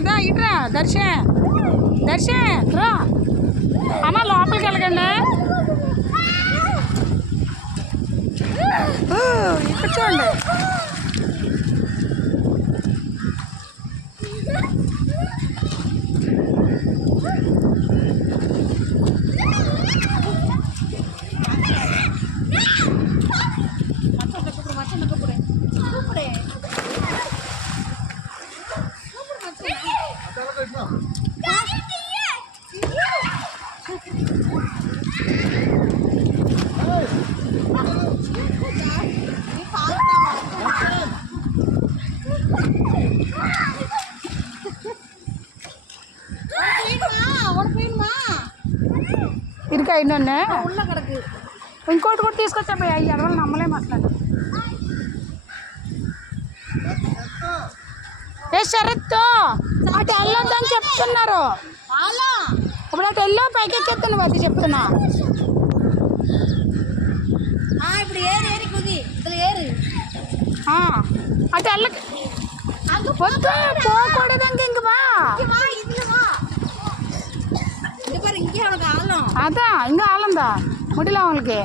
దా ఇట్రా దర్శన్ రా అమ్మ లోపలికి వెళ్ళకండి ఇక్కడ చూడండి ఇరుకా అయినా ఇంకోటి కూడా తీసుకొచ్చా అయ్యి ఎడవలు నమ్మలేము అసలు ఏ షరత్తు అటు వెళ్ళొద్దని చెప్తున్నారు ఇప్పుడు అటు వెళ్ళో పైకి ఎక్కేస్తాను అది చెప్తున్నా అటు వెళ్ళ వద్దు పోకూడదండి ఇంక అదా ఇంకా ఆలందా ముడిలో వాళ్ళకి